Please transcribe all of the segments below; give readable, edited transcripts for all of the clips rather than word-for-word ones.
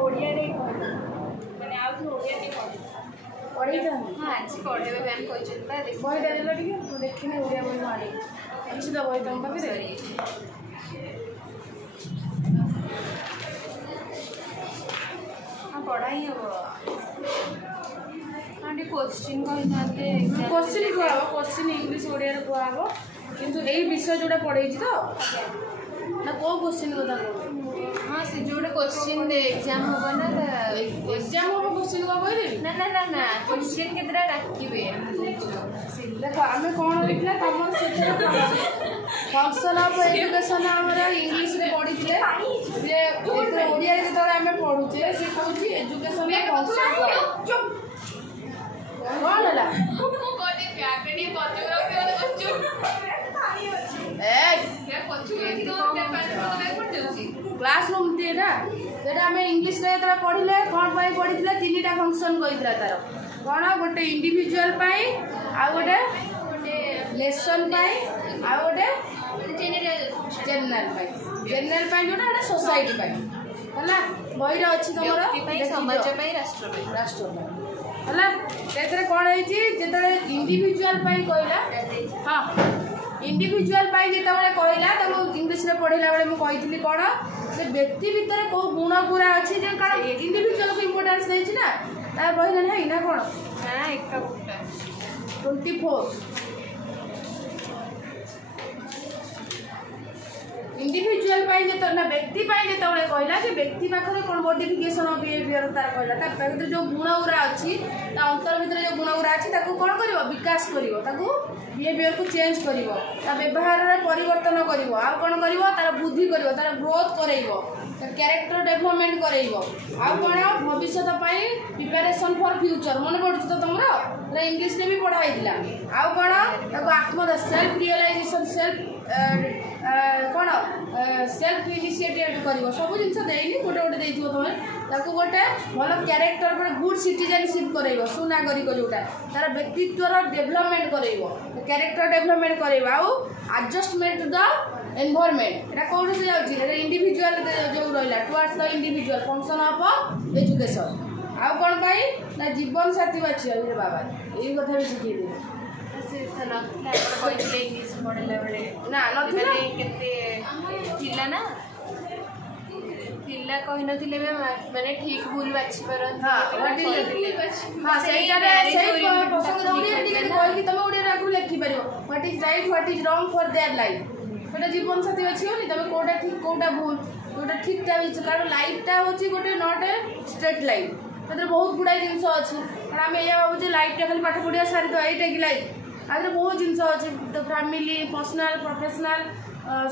ओडिया रे माने आउ तो ओडिया रे पढ़ी था हां आज पढ़ेबे मैम कहि छता देख बही देला ठीक तू देखिने ओडिया बही मारी अच्छी तो बही तुम पाके हां पढ़ाई हो आंटी क्वेश्चन कहि थाते क्वेश्चन क्वेश्चन इंग्लिश ओडिया रे कहबो किंतु एई विषय जोडा पढ़ै छी तो ना को क्वेश्चन बता हाँ से जोड़े क्वेश्चन दे एग्जाम होगा ना एग्जाम होगा क्वेश्चन का कोई दे ना ना ना ना क्वेश्चन केतरा डाकिबे देखो आमे कोन लिखला तमर सेते फंक्शन ऑफ एजुकेशन हमरा इंग्लिश रे पढिथिले जे ओडिया रे तो आमे पढुचे से कहूची एजुकेशन में फंक्शन चुप कोन हला को कोने फैकल्टी बच्चो ए क्या बच्चो के तो पेपर पढ़ देउची क्लासरूम तेरा जेटा आम इंग्लिश रे तरा पढ़िले कौन पाई पढ़िथिले तीनटा फंक्शन कहितला तार कौन गोटे इंडिविजुअल पाई आ गोटे लेसन पाई आ गोटे जनरल पाई जोटा एटा सोसाइटी पाई हला बहिरा अछि तमरा समाज पाई राष्ट्र पाई हला तेतरे कोन हेची जेतले इंडिविजुअल पाई कहला हां इंडिविजुअल पाई जेतबेले कहला तमो इंग्लिश रे पढ़िला बेले मु कहितली कोन से व्यक्ति भीतर को गुण गुरा अछि जे कारण इंडिविजुअल को इंपोर्टेंस देछि ना तार बहिना नहीं ना कोन हां एकटा बुटा 24 इंडिविजुअल पाई जे तो ना व्यक्ति पाई जे तबले कहला जे व्यक्ति पाखरे कोन मॉडिफिकेशन ऑफ बिहेवियर तार कहला तार भीतर जो गुण गुरा अछि ता अंतर भीतर जो गुण गुरा अछि ताको कोन करिवो विकास करिवो ताको बिहेवियर को चेंज करिवो ता व्यवहार रे परिवर्तन करिवो आ कोन करिवो तार बुद्धि करिवो तार ग्रोथ करैवो कैरेक्टर डेवलपमेंट करैवो आ कोन भविष्य पाई प्रिपरेशन फॉर फ्यूचर मन पड़छ तो तमरो इंग्लिश रे भी पढ़ाई दिला आ कोन ताको आत्म सेल्फ रियलाइजेशन सेल्फ कोन सेल्फ इनिशिएटिव करिवो सब जिंस देइनी गोटे गोटे देइथिबो तमे ताको गोटे भलो कैरेक्टर पर गुड सिटीजनशिप करैबो सुनागरिक जोटा तार व्यक्तित्व रो डेवलपमेंट करैबो कैरेक्टर डेवलपमेंट करैबो आ एडजस्टमेंट द एनवायरनमेंट एटा कोन से जाउची एटा इंडिविजुअल जो रहला towards the individual function of education आ कोन पाई ना जीवन साथी बाची रे बाबा एई कथा भी सिखि दे से थला कोइले इंग्लिश पढले बेले ना नथिला केते थिला ना थिला कहि नथिले माने ठीक भूल बाछि परन हां हां सही पसंद दउनी ठीक कोइ कि तमे ओडी राखु लिखि परिबो what is right what is wrong for their life एटा जीवन साथी अछि होनी तमे कोटा ठीक कोटा भूल कोटा ठीक ता बिच कारण लाइफ ता होची गोटे नॉट ए स्ट्रेट लाइन तदर बहुत गुडा जिंस अछि कारण हम एया बाबू जे लाइफ ता खाली पाठ पढिया सारी तो एटा कि लाइफ आगे बहुत जिनस अच्छे तो फैमिली पर्सनल प्रोफेशनल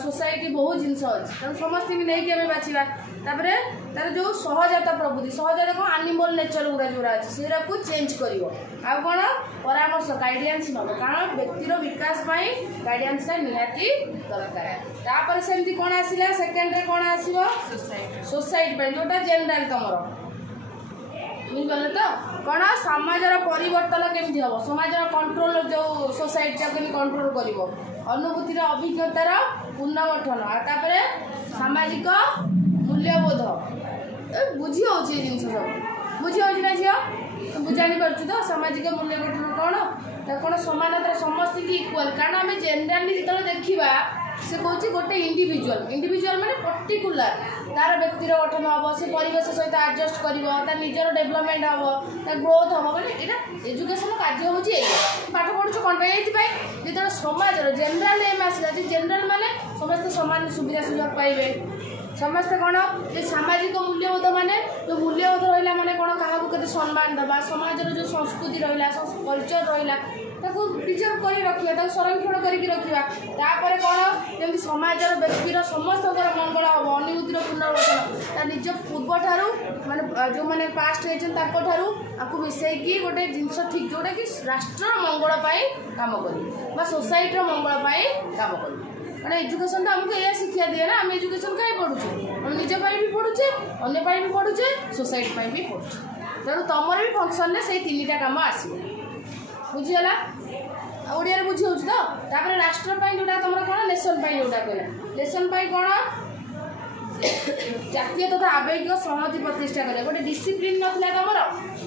सोसाइटी बहुत जिनस अच्छे तेनाली समस्त नहीं आम बाछा तापर तार जो सहजात प्रवृत्ति सहजात कौन आनिमल नेचर गुरा जो अच्छे से चेंज कर कौन परामर्श गाइडेंस नब कारण व्यक्तिर विकास गाइडेंस निहाती दरकार तापर सेमती कौन आसला सेकेंड रे कौन आसो सोसाइटी जोटा जेनराल तुम बुझे तो कौन समाजर परिवर्तन केमती हम समाज कंट्रोल जो सोसाइटी को कंट्रोल कर अनुभूतिर अभिज्ञतार पुनर्गठन तापर सामाजिक मूल्यबोध बुझी हो जिन सब बुझी हो ना झील बुझाणी पार्छ तो सामाजिक मूल्यगठन कौन कौन समानता समस्त की इक्वाल कारण आम जेनराली जो देखा से कौन गोटे इंडिविजुअल माने पर्टिकुलर तार व्यक्तिर गठन हम से परिवेश सहित एडजस्ट कर निजर डेवलपमेंट हम ग्रोथ हम मैंने यहाँ एजुकेशन कार्य हूँ पाठ पढ़ु कौन जो समाज जेनराल एम आसला जेनराल माने समस्त समान सुविधा सुजोग पाइबे समस्ते कौन ये सामाजिक मूल्यबोध माने जो मूल्यबोध रहा माने कौन क्या सम्मान दबा समाज जो संस्कृति रहा कल्चर रहा प्रिजर्व कर रखा संरक्षण करके रखा तापर कौन जमी समाज व्यक्तिर समस्त मंगल हम अनुभूतिर पुनर्गठन निज पूर्व ठारू माने जो मैंने पास्ट होती मिसैकी गोटे जिनस ठीक जोटा कि राष्ट्र मंगल काम कर सोसाइटी मंगल काम कर मैंने एजुकेशन तो आमको यह शिक्षा दिए ना आम एजुकेशन कहीं पढ़ुचे हम निज भी पढ़ुचे अन्य भी पढ़ुचे सोसाइटी भी पढ़ुचे तेणु तुम भी फंक्शन में से तीन काम आसो बुझीगला ओडिया बुझी हो तो राष्ट्र जोटा तुम कौन लेसन जोटा कहला लेसन कौन जातीय तथा आवेगिक संहति प्रतिष्ठा करें गोटे डिसिप्लिन नथिला तमर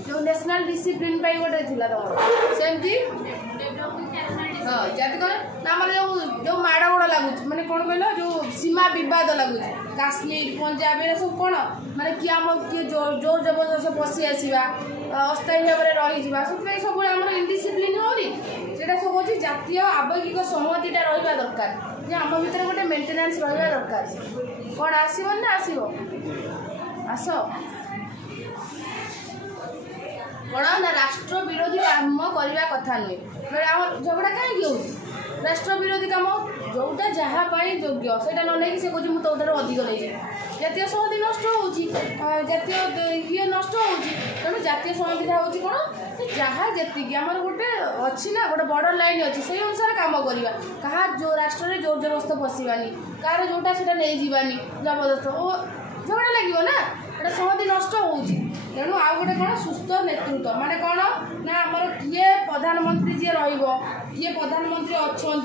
जो नेशनल डिसिप्लिन पाई गोटे थिला तमर सेमती हाँ जाति कौन आम जो माड़ गोड़ लगुच माने कौन कहल जो सीमा बद लगुच काश्मीर पंजाब ये सब कौन माने किए आम किए जोर जबरदस्त पशि आसवा अस्थायी भाव में रही सब सब आम इनडिसिप्लिन होनी से सब हूँ जातीय आवेगिक संहतिटा रहा दरकार जे आम भितर गोटे मेंटेनेंस रहा दरकार कौन आसब ना आसब आस कौन ना राष्ट्र विरोधी काम करने कथा नुहे आम झगड़ा कहीं हो राष्ट्र विरोधी काम जोटा जहाँपाई योग्य से नहीं से कहे मुझे तो अधिक नहीं जातीय संहति नष्ट हो जातीय ये नष्ट हो तेणु जातीय संहतिटा हूँ कौन जहाँ जी आम गोटे अच्छी ना गोटे बॉर्डर लाइन अच्छी से अनुसार काम करवा क्या जो राष्ट्र में जोर जबरदस्त पशिबानी कार जोटा से नहीं जीवानी जबरदस्त ओ झगड़ा लगे ना एटा संहति नष्ट हो तेणु आउ गोटे कौन सुस्थ नेतृत्व माने कौन ना आमर किए प्रधानमंत्री जी किए प्रधानमंत्री अच्छा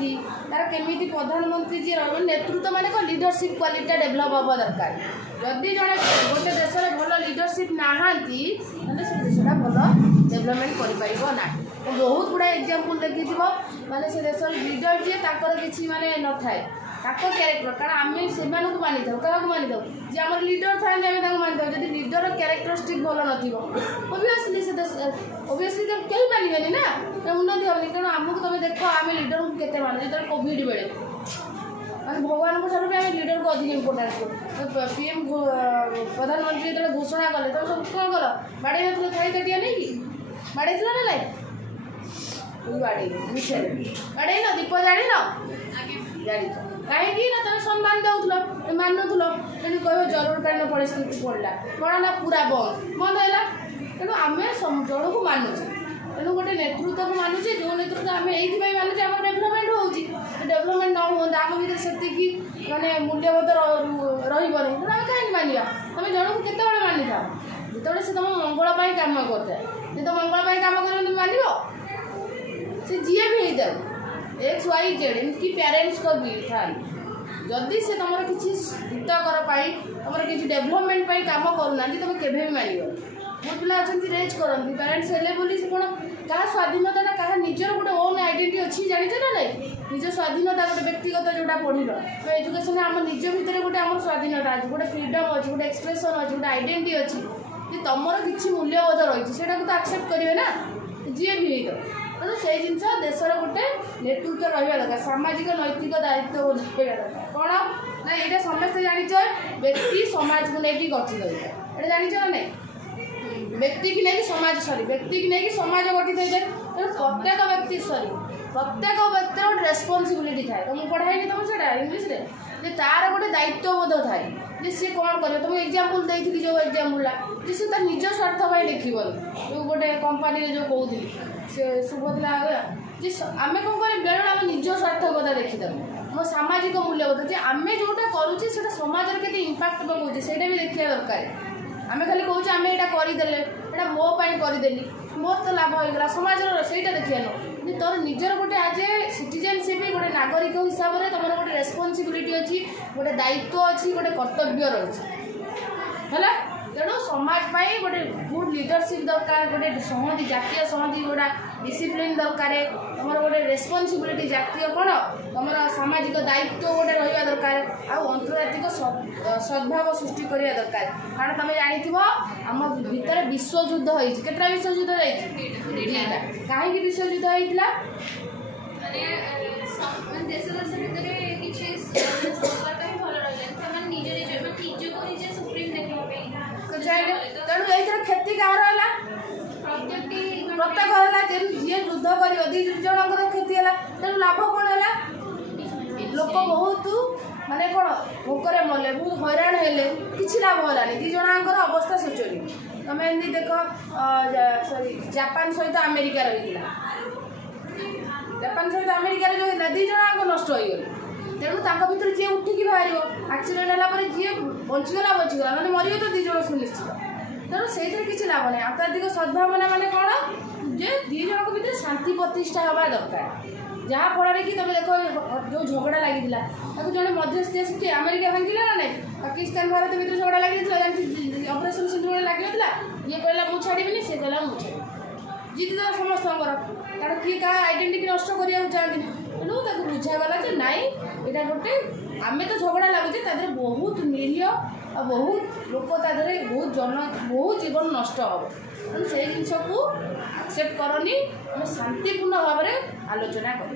तार केमी प्रधानमंत्री जी नेतृत्व माने कौन लीडरशिप क्वालिटी डेभलप हवा दरकार जदि जड़े गोटे देश में भल लीडरशिप नहांती से देशटा भल डेभलपमेंट करना बहुत गुड़ा एग्जांपल देखी माने से देश लीडर जी किसी माने न थाए क्यारेक्टर कारण आम से मानी था क्या मानी था जी आम लीडर था मानी था जब लीडर क्यारेक्टरिस्टिक भल नोवियसली से ओबियसली तो कहीं मानवे ना उन्नति हेनी तेणु आमको तुम देख आम लीडर को केते मान जो कोविड बेले मैं भगवान ठार भी आम लीडर को अधिक इम्पोर्टान्स पीएम प्रधानमंत्री जो घोषणा कले तुम सब कौन कल बाड़े ना थाई ताटिया नहीं कि बाड़े ना ना बाड़े विषय बाड़े न दीप जाड़ जाड़ कहीं ना तुम सम्मान दौल मानुल तेणु कह जरूरकालीन परिस्थिति पड़ा कौन ना पूरा बंद है तेणु आम जन को मानुचे तेणु गोटे नेतृत्व को मानुचे जो नेतृत्व आम ये मानुचे आम डेभलपमेंट हो डेभलपमेंट न हो आम भर से माने मूल्यबोध रही आम कहीं मानवा तुम जन को केत मानी था जो से तुम मंगल काम करता है तो मंगल काम कर तुम मान से जी भी होता है एक्स वाई जेड एमती पेरेंट्स को भी था जदि से तुम किसी हितकर तुम किसी डेभलपमेंट काम करूना तुम केवे भी मान बहुत पिला अच्छा रेज करती पेरेंट्स हेल्ले बोली कौन क्या स्वाधीनता क्या निजर गोटे ओन आइडेंटिटी अच्छी जानी ना नहीं निज स्वाधीनता गोटे व्यक्तिगत जोटा पढ़ल तो एजुकेशन आम निज भितर गोटे आम स्वाधीनता अच्छी गोटे फ्रीडम अच्छी गोटे एक्सप्रेशन अच्छी गोटे आइडेंटिटी अच्छी तुम किसी मूल्यबोध रही है तो एक्सेप्ट करेंगे ना जी भी हो तेणु से जिन देशर गोटे नेतृत्व रहा दरकार सामाजिक नैतिक दायित्व रहा दरकार कौन ना यहाँ समस्ते जाच व्यक्ति समाज को लेकिन गठित होता है ये जान ना नहीं व्यक्ति की नहीं समाज सॉरी व्यक्ति की नहीं समाज गठित होता है तेणु प्रत्येक व्यक्ति सॉरी प्रत्येक व्यक्तिर गोटे रेस्पॉन्सिबिलिटी थाए तुमको पढ़ाई तुम से इंग्लीश रे तार गोटे दायित्वबोध थाए जे सी कौन कर तुम एग्जांपल देती जो एग्जांपल जे सी निज स्वार्थ देखनी जो गोटे कंपानी जो कहती से शुभला जे आम कौन कर बेले आम निज स्वार्थकता देखीदेव आम सामाजिक मूल्यबोध जे आम जोटा करुचे से समाज के इम्पैक्ट पकाऊे से भी देखा दरकार आम खाली कौच आम यहाँ करदे यहाँ मोपाई करदेली मोर तो लाभ होगा समाज से देखिए तोर निजर गोटे आज ए सिटीजनशिप गोटे नागरिक हिसाब से तुम गोटे रेस्पॉन्सिबिलिटी अच्छी गोटे दायित्व अच्छी गोटे कर्तव्य रही है तेणु समाज गोटे गुड लीडरशिप दरकार गोटे संहति जातीय संहति गोटा डिसिप्लिन दरकार तुम गोटे रेस्पॉन्सिबिलिटी जातीय कौन तुम सामाजिक दायित्व गोटे रहा दरकार आंतर्जातिक सद्भाव सृष्टि करवा दरकार कारण तुम जानी आम भितर विश्वयुद्ध होती केतटा विश्वयुद्ध होता कहीं विश्वयुद्ध होता देश देश भितर किसी सरकार कहीं भल रहा निज सुप्रीम देखा तेणु ये क्षति क्या रहा प्रत्येक है जी युद्ध कर दी जनकर क्षति है तेणु लाभ कौन है लोक बहुत माने कौन भोकरे मले बहुत हैरान हेले किसी लाभ है दी जनाकर अवस्था सोचनी तुम एमती देख सॉरी जापान सहित अमेरिका रही जापान सहित अमेरिका जो होता दी जनाक नष्ट हो गले तेणु भर जी उठिकी बाहर आक्सीडेट है जी बचीगला बचीगला ना मर तो दी जन सुनिश्चित तेणु से किसी लाभ नहीं आंतर्जातिक सद्भावना माने कौन जे दी जन भर शांति प्रतिष्ठा हवा दरकार जहाँफल कि तुम देख जो झगड़ा लगी जड़े मध्यस्थी आसी अमेरिका भांगिला ना नहीं पाकिस्तान भारत भर झगड़ा लगी ऑपरेशन सिंधुर लगी ना ये कहला मुझे छाड़बी सी कहला मुझे जीत तो समस्त कारण किए क्या आइडेंटिटी नष्ट करने चाहती तेणु बुझागला जे नाई यहाँ गोटे आम तो झगड़ा लगुचे तादे बहुत निरीह और बहुत लोक तादे बहुत जीवन नष्ट हम तेणु से जिनस को एक्सेप्ट करनी आम शांतिपूर्ण भाव में आलोचना कर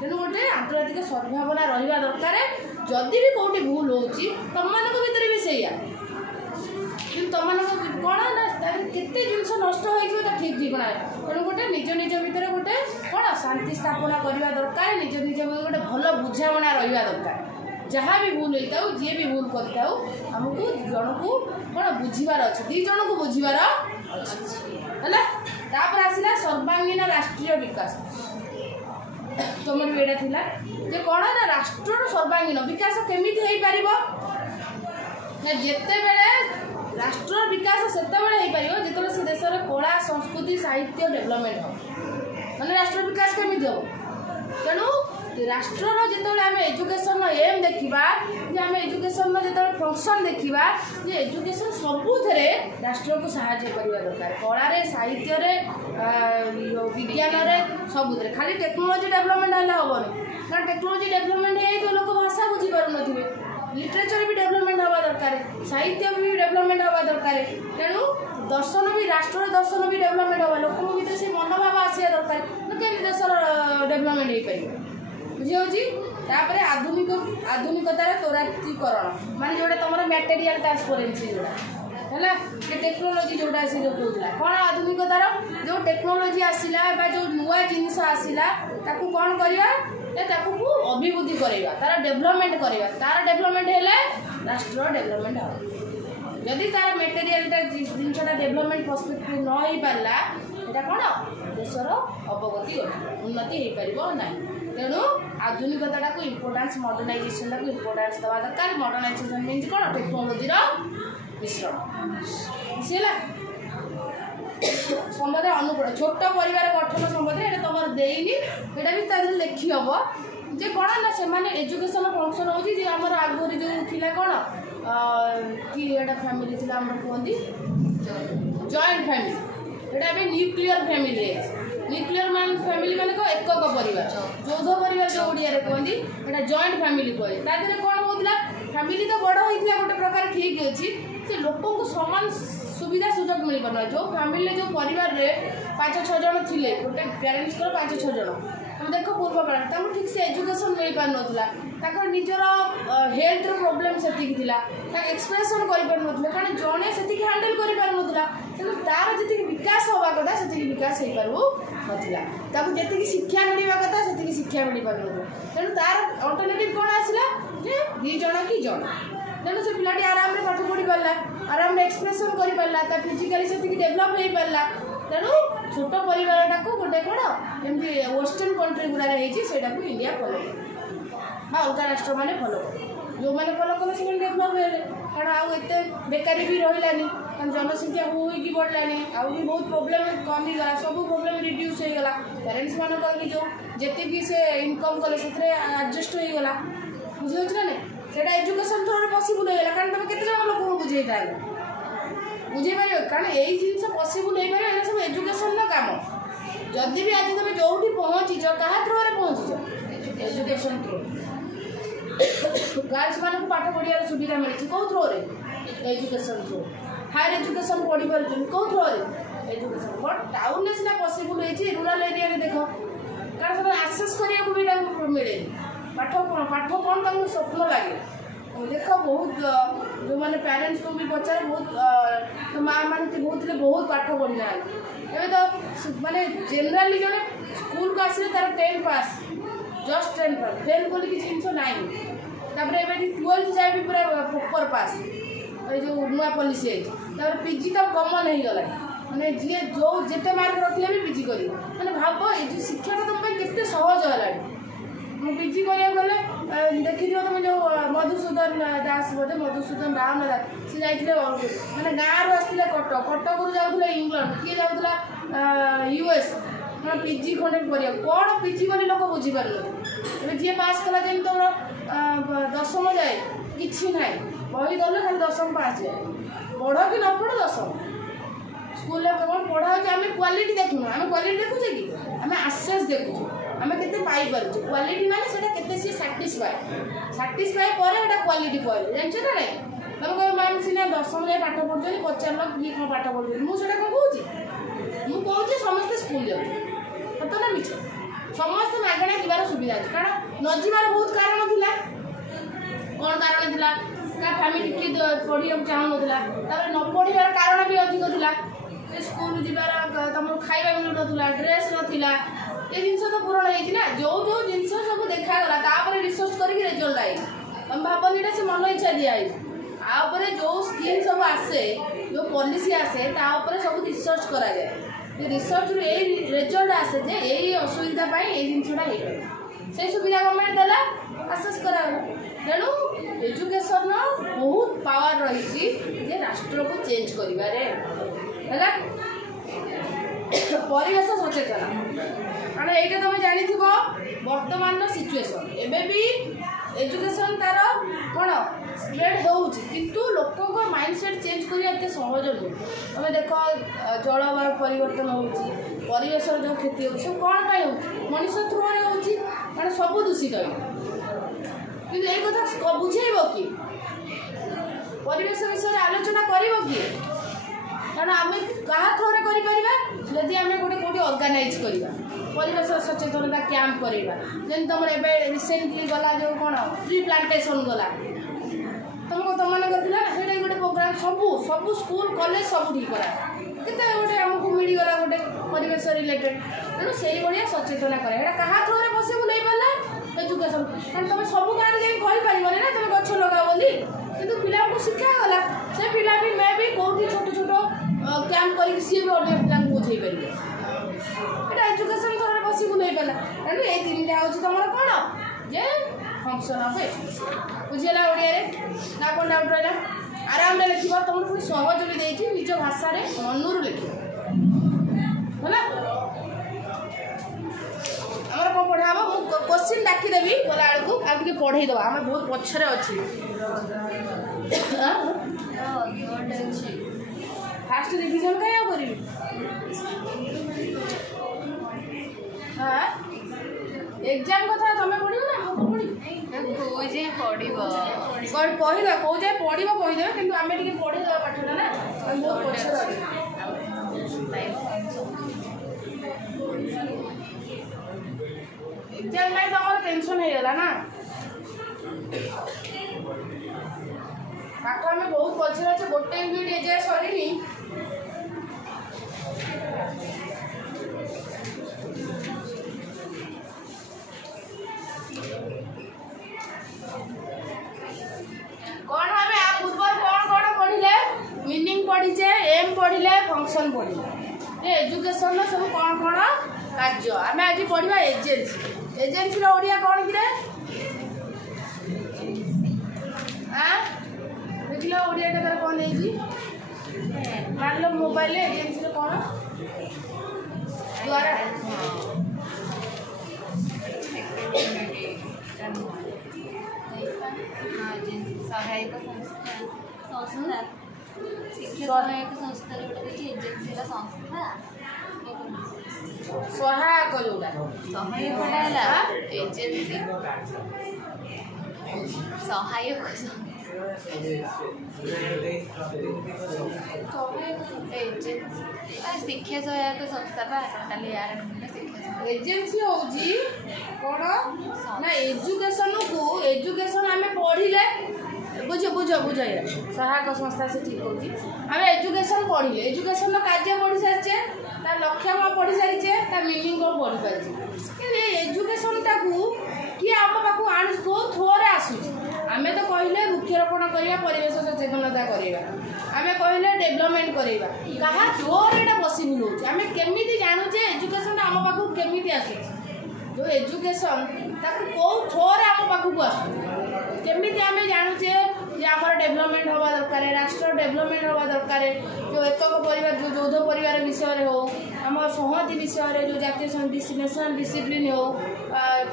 तेणु गोटे आंतर्जातिक सद्भावना रहा दरकार जदि भी कौटी भूल हो तुम भितर भी सैया कि तुम कौन ना केते जिनस नष्ट हो ठीक जीवन तेणु गोटे निज निज भितर गोटे कौन शांति स्थापना करने दरकार निज निज गोटे भल बुझाणा रहा दरकार जहाँ भी भूल होता जी भी भूल करता आमको जन को कौन बुझार अच्छे दी जन को बुझार है तापर आसला सर्वांगीन राष्ट्रीय विकास तुम भी यहाँ थिला जे कौन ना राष्ट्र सर्वांगीन विकास केमी हो पार जिते बड़े राष्ट्र विकास से जो से देशर कला संस्कृति साहित्य डेभलपमेंट हो मैंने राष्ट्र विकास केमी हम तेणु राष्ट्र जो आम एजुकेशन एम देखा आम एजुकेशन जो फंक्शन देखा जे एजुकेशन सबुथे राष्ट्र को साहाय्य करने दरकार कला साहित्य विज्ञान सबुथे खाली टेक्नोलोजी डेभलपमेंट है हेनी कारण टेक्नोलोजी डेभलपमेंट है लोक भाषा बुझीपारे लिटरेचर भी डेभलपमेंट हवा दरकार साहित्य भी डेभलपमेंट हवा दरकार तेणु दर्शन भी राष्ट्र दर्शन भी डेभलपमेंट हवा लोक भीतर से मनोभाव आसा दरकार केमी देशर डेभलपमेंट हो पार बुझी तापर आधुनिकतार त्वरातीकरण माने जोटा तुम मटेरियल ट्रांसपरेन्सी जोड़ा है टेक्नोलोजी जोटा से जो कहला कौन आधुनिकतार जो टेक्नोलोजी आसला जो नुआ जिनस आसला कौन करवा अभिवृद्धि करवा तार डेभलपमेंट करवा तार डेभलपमेंट है राष्ट्र डेभलपमेंट हम जदि तार मटेरियल जिनसा डेभलपमेंट पर्सपेक्टिव न हो पारा यहाँ कौन देशर अवगति उन्नति हो पार ना तेणु आधुनिकता को इम्पोर्टान्स मॉडर्नाइजेशन को इम्पोर्टान्स दवा दरकार मॉडर्नाइजेशन मीन्स कौन टेक्नोलोजी मिश्रण बुझीला संबंध अनुकूल छोट परिवार गठन संबंध ये तुम देनी यहाँ भी तादेह लिखी हम जे कौन ना से एजुकेशन फंक्शन हो आमर आगुरी जो थी कौन कि फैमिली थी कहती जॉइंट फैमिली यहाँ भी न्यूक्लियर फैमिली न्यूक्लियर मान फैमिली मान एकक परिवार यौथ परिवार जो ओडिया कहती यहाँ जॉइंट फैमिली कहे तादेह कौन होता फैमिली तो बड़ होता गोटे प्रकार ठीक अच्छी से लोक को सामान सुविधा सुजोग मिल पार जो फैमिली जो परिवार में 5-6 जन थे गोटे पेरेन्ट्स को 5-6 जन तुम देख पूर्व काल ठीक से एजुकेशन मिल पार ना निजर हेल्थ प्रोब्लेम से एक्सप्रेशन कर कारण जड़े से हैंडल कर तेणु तार जी विकास हवा कथा से विकास हो पार ना जी शिक्षा मिलवा कथा से शिक्षा मिल पार तेणु तार अल्टरनेटिव कौन आसला जे 2 जन कि जन तेणु से पिलाटी आराम से पाठ पढ़ी पारा आराम एक्सप्रेशन कर पारा फिजिकाली से डेभलप हो पारा तेणु छोट परिवार को गोटे कौन एमती वेस्टर्न कंट्री गुड़ा इंडिया फॉलो अलग राष्ट्र मैंने फॉलो जो मैंने फॉलो कले से डेभलप हो कारण आते बेकारी भी रही जनसंख्या होगी बढ़लानी भी बहुत प्रोब्लेम कमीगला सब प्रोब्लेम रिड्यूस होगा पेरेन्ट्स मान जो जी से इनकम कले से एडजस्ट होगा बुझे ना नहीं एजुकेशन थ्रो पसिबल होगा कारण तुम केते जन लोक बुझे बुझे पार कारण यही जिन पसिबल हो पार सब एजुकेशन काम जदि भी आज तुम जो पहुँच क्या थ्रो पहुँच एजुकेशन थ्रो गर्ल्स मान पाठ पढ़ार सुविधा मिली कौ through education through higher education पढ़ी पार कौ थ्रो एजुकेशन बट टाउन में सीना पसिबल हो रूराल एरिया देख कारण से आक्सेस करने भी मिले पाठ कौन तक स्वप्न लगे देख बहुत जो मैंने पेरेन्ट्स को भी पचारे बहुत माँ मान बहुत पाठ पढ़ना एवं तो माने जेनराली जो स्कूल को आसे तार 10 पास जस्ट 10 पास फेल बोली किसी जिन ना 12th जाए भी पूरा प्रॉपर पास जो नुआ पॉलिसी है पीजी तो कमन हो गला मैंने जी जो जिते मार्क रखले भी पीजी कर मैंने भाव ये शिक्षा तुम के सहज है मुझे पीजी करा गले देखी तुम जो मधुसूदन दास बोधे मधुसूदन राम दास सी जाते मैंने गाँव आसते कटक कटक जाऊे इंग्लैंड किए जाऊला यूएस हाँ पीजी खंडे करिया कौन पीजी बोली लोक बुझी पारे जी पास कला जमी तुम दशम जाए कि ना बही गले खाली दशम पास जाए पढ़ कि न पढ़ दशम स्कूल कौन पढ़ा आम क्वालिटी देखुन आम क्वालिटी देखुचे कि आम आसेस देखु आम के पाइपर क्वालिटी माने के साटिस्फाए पर क्वालिटी कहले जानते ना नहीं तुम कह मैम सीना दशम जाए पाठ पढ़ुं पचार किए कौन पाठ पढ़ुं मुझे कौन मुझे समस्ते स्कूल जाऊँ सत ना मिछ समस्त मागणा जीवार सुविधा अच्छे कारण न जीवार बहुत कारण थिला कौन कारण थिला का फैमिली किए पढ़ा चाहूँ न पढ़ार कारण भी अधिक थिला स्कूल जीवार तुम खाଇବା मिलूना ड्रेस नाला ये जिन तो पूरण होना जो जो जिन सब देखागला रिसर्च करके रिजल्ट आई तुम भावनी से मन इच्छा दिखाई आउे जो स्कीम सब आसे जो पॉलिसी आसे सब रिसर्च करा जाए रिसर्च रिजल्ट आसे जे यही असुविधा जिनसा से सुविधा गवर्नमेंट देला आसेस करा तेणु एजुकेशन बहुत पावर रही राष्ट्र को चेंज कर परिवेश सचेतना कारण यहाँ तुम जानी वर्तमान सिचुएशन एबे भी एजुकेशन तार कौन स्प्रेड होतु लोक माइंडसेट चेंज करते सहज नुह तुम देख जलवायु परिवर्तन होवेश जो क्षति हो सब कौन हो मनीष थ्रू हो सब दूषित कि कथा बुझेब कि परिवेश विषय आलोचना कर कारण आम क्या थ्रो करी आम गोटे कौटी ऑर्गेनाइज करवा परिवेश सचेतनता कैंप करवा जमी तुम एवं रिसेंटली गला जो कौन ट्री प्लांटेशन गला तुमको तुम मैंने गोटे प्रोग्राम सब सब स्कूल कॉलेज सब ठीक करा केते गोटे आमको मिलगला गोटे परिवेश रिलेटेड तेणु से भाया सचेतना करा क्या थ्रो बस नहीं पारा एजुकेशन कारण तुम सब गाँव जापर ना तुम गच लगा बोली कि पिला को शिखागला से पिला भी मैं भी कौटी छोट छोट कैंप कर सी भी अन्य पिला बुझे पारे एजुकेशन थोड़े बस नहीं पाला तेणु ये तीन टा हूँ तुम कौन जे फंक्शन ऑफ बुझेगा ओडिया ना कौन डाउट रहा आराम लिख तुम पुणी सहज भी देखिए निज भाषा मनरू लिख आमर कौन पढ़ा हम मुझे क्वेश्चन डाकिदेवी गला बेलू आगे पढ़ईद आम बहुत पछरे अच्छी फास्ट रिविजन क्या करी हाँ एग्जाम कथा तुम पढ़ ना मुझे पढ़ पढ़ा कौ जाए पढ़ कहीदे कि आम टे पढ़ीद पाठटा ना बहुत पछरे एग्जाम में तुम टेंशन होगा ना पाठ आम बहुत पछरे अच्छे गोटे यूनिट एजाए सरी कौन हमें आ पूर्व कौन कौन पढ़ले मीनिंग पढ़ीचे एम पढ़ले फंक्शन पढ़ले एजुकेशन सब कौन कौन कार्य आम आज पढ़ा एजेन्सी एजेन्सी ओडिया कौन कि देख लो ओडिया टा कौन है मान लो मोबाइल एजेन्सी कौन द्वारा सहायक संस्था शिक्षा सहायक संस्था एजेन्सी संस्था सहायक जोटा सहायक एजेन्सी सहायक शिक्षा सहायक संस्था एजेन्सी होजी कौन ना एजुकेशन को एजुकेशन आम पढ़ले बुझ बुझ बुझ सहायक संस्था से ठीक होगी आम एजुकेशन पढ़ले एजुकेशन कार्य पढ़ी सारी तार लक्ष्य कौन पढ़ी सारी तार मीनिंग कौन पढ़ी पारी एजुकेशन किए आम पाक आन को थ्रोरे आसूँ आम तो कहले वृक्षरोपण करवा परिवेश सचेतनता करवा आम कहले डेभलपमेंट करवा क्या थ्रोरे यहाँ बस मिलूँ आम केमी जानूचे एजुकेशन आम पाक केमी आस जो एजुकेशन कौ थ्रोरे आम पाक आसूँ केमी आम जानूचे जे आमर डेभलपमेंट हवा दरकार राष्ट्र डेभलपमेंट हवा दरकार जो एकक परिवार जो यौथ परिवार विषय हो आम संहति विषय जो जातीय नेशनल डिसिप्लिन हो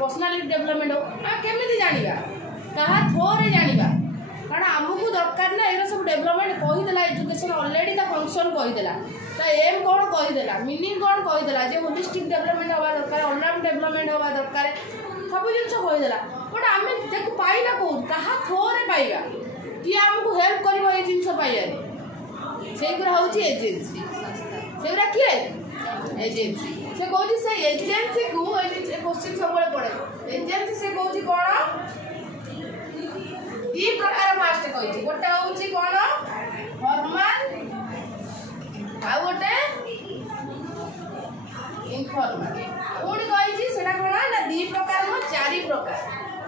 पर्सनालिटी डेभलपमेंट हो आम केमी जाना क्या थ्रोरे जाना कारण आमको दरकार ना ये सब डेभलपमेंट कहीदेला एजुकेशन अलरेडी फंक्शन कहीदेला एम कौन कहीदेला मीनिंग कौन कहीदेला जे होलिस्टिक डेभलपमेंट हवा दरकार ऑलराउंड डेभलपमेंट हवा दरकार सब जिन कहीदेला बट आम देखो पाइबा कौन क्या थ्रोरे पाइबा किए आमको हेल्प कर जिन पाइबारे से हूँ एजेन्सी से किए एजेन्सी से कौन से एजेन्सी को क्वेश्चन सब पड़े एजेन्सी से कौन कौन दी प्रकार फास्ट कही गोटे हूँ कौन फॉर्मल आ गोटे इनफॉर्मल पुणी कही से कौन ना दी प्रकार नो चारि प्रकार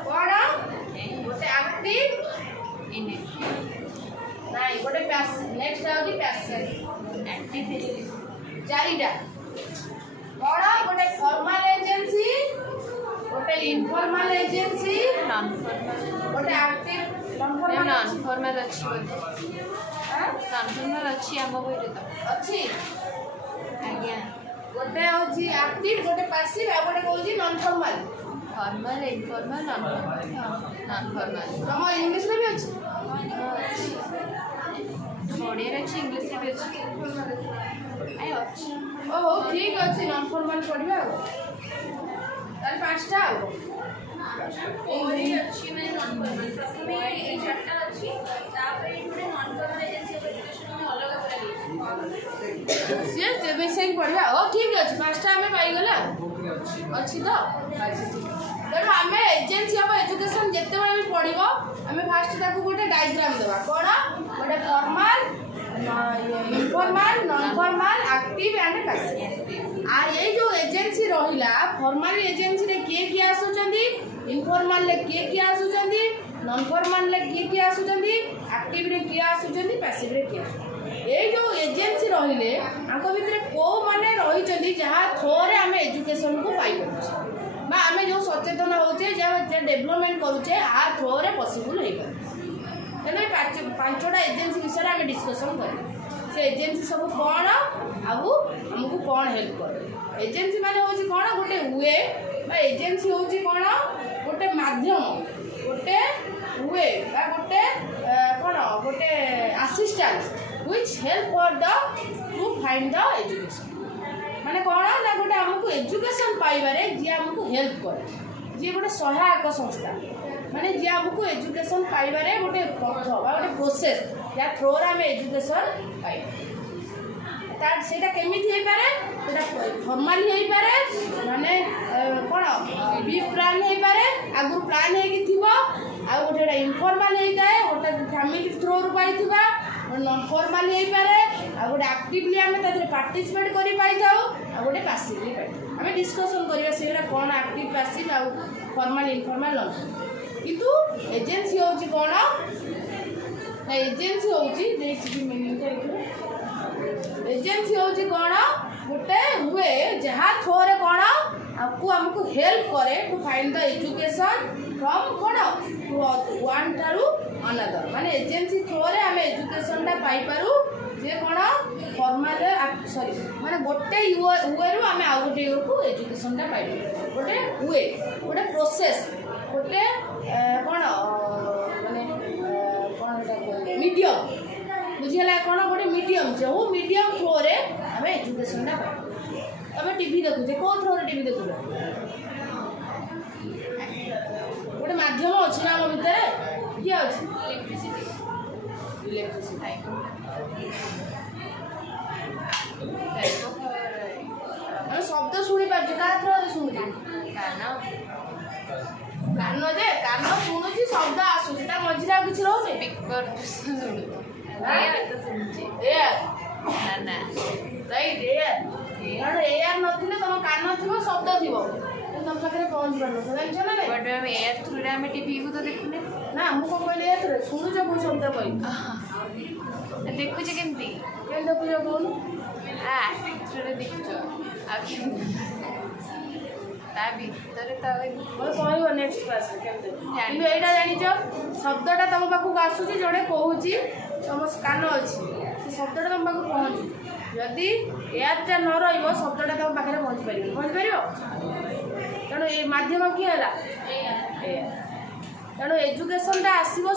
कौन गोटे एक्टिव नहीं गोटे पैसिव नेक्स्ट आउची पैसिव एक्टिव चारिटा कौन गोटे फॉर्मल एजेंसी गोटे इनफॉर्मल एजेंसी नॉन फॉर्मल गोटे एक्टिव नॉन फॉर्मल अच्छी बोलते नॉन फॉर्मल अच्छी हम बोले तो अच्छी आज्ञा गोटे होची एक्टिव गोटे पैसिव आ गोटे होची non formal formal informal non formal तम इंग्लिश में भी अच्छी ओडिया अच्छी इंग्लिश में भी अच्छी आई अच्छी ओहो ठीक अच्छी नॉन फॉर्मल पढ़िबा तार पांचटा ओडी अच्छी में नॉन फॉर्मल प्रथम ए चारटा अच्छी तापर एठुरे non formal agency of education में अलग करा से जेबे से पढ़िबा ओ ठीक अछि पांचटा हमें पाई गला अच्छी तो तेणु आम एजेन्सी ऑफ एजुकेशन जिते भी पढ़ो आम फास्ट ताकू गोटे डायग्राम देवा कौन गोटे formal informal non formal active and passive आ ये जो एजेंसी रहिला फॉर्मल एजेंसी रे किए आसुचंदी इनफॉर्मल ले किए आसुचंदी नॉन फॉर्मल ले किए आसुचंदी एक्टिव रे किए आसुचंदी पैसिव रे किए ये जो एजेंसी रहिले आंको भितरे को माने रहिचंदी जहा थ्रोरे आम एजुकेशन को पाई परछे बा आमे जो सचेतन होचे जे डेवलपमेंट करूचे आ थ्रोरे पॉसिबल हे तेने पांचटा एजेंसी विषय आम डिस्कसन कर से एजेंसी सब कौन आबू हमको कौन हेल्प कर एजेंसी माने होची कौन गोटे वे बा एजेंसी होची कौन गोटे माध्यम गोटे वे बा गोटे कौन गोटे assistance which help for the to find the education माने कौन ना गोटे हमको एजुकेशन पाइबारे जे हमको हेल्प करे जे गोटे सहायक संस्था माने जे हमको एजुकेशन पाइबारे गोटे पथ बा गोटे प्रोसेस या थ्रो रे हम एजुकेशन पाइ तार सेटा केमिति हे पारे सेटा फॉर्मली हे पारे माने कोन बी प्लान हे पारे आगु प्लान हे कि थिबो आ गोटे इनफॉर्मल हे जाय गोटे फैमिली थ्रो रु पाइथिबा नॉन फॉर्मल हे पारे आ गोटे एक्टिवली आमे तादरे पार्टिसिपेट करि पाइ जाऊ आ गोटे पैसिवली पाइ आमे डिस्कशन करिया सेरा कोन एक्टिव पैसिव आ फॉर्मल इनफॉर्मल नॉन किंतु एजेंसी होची कोन ना एजेंसी होची देखि मीनिंग एजेंसी होची कोन गोटे हुए जहा थ्रोरे कोन आपको हमको हेल्प करे to find the education from कोन वन टारू अनदर माने एजेंसी थ्रोरे हम एजुकेशन टा पाई पारू जे कोन फॉर्मल सॉरी माने गोटे वे रु हम आ गोटे को एजुकेशन टा पाई गोटे वे गोटे प्रोसेस गोटे कोन माने कोन मीडियम बुझिला कोन गोटे मीडियम जे वो मीडियम थ्रोरे हम एजुकेशन टा पाई अब टीवी देखुचे को थ्रोरे टीवी देखुचे गोटे माध्यम अछि ना हम भितर किए अछि इलेक्ट्रिसिटी हम शब्द शुणी पार्छ का थ्रोरे शुणुचे कान जे कान शुणुची शब्द आसुची ता मझिरा किछ रहउचे स्पीकर शुणुचे ए ना ना राइट कारण एयर नथिले तुम कान थिबो शब्द थिबो तुम पाखे पहुंच पारनो जानिछ ना नै बट हम एयर थ्रू रे हम टीवी को तो देखुने ना हम को कहले एयर थ्रू सुनु जे को शब्द कहि देखु जे केमती केन देखु जे कोन आ थ्रू रे देखु आ ତା ଭିତରେ ତ କହିବ ନେକ୍स्ट क्लास କେମିତି କିନ୍ତୁ ଏଇଟା ଜାଣିଛ ଶବ୍ଦଟା ତମ ପାଖକୁ ଆସୁଛି ଜଣେ କହୁଛି ତମ କାନ ଅଛି ସେ ଶବ୍ଦଟା ତମ ପାଖକୁ ପହଞ୍ଚୁଛି ଯଦି ଏୟାରଟା ନ ରହିବ ଶବ୍ଦଟା ତମ ପାଖରେ ପହଞ୍ଚିପାରିବ ତେଣୁ ଏ ମାଧ୍ୟମ କିଏ ହେଲା ତେଣୁ ଏଜୁକେସନଟା ଆସିବ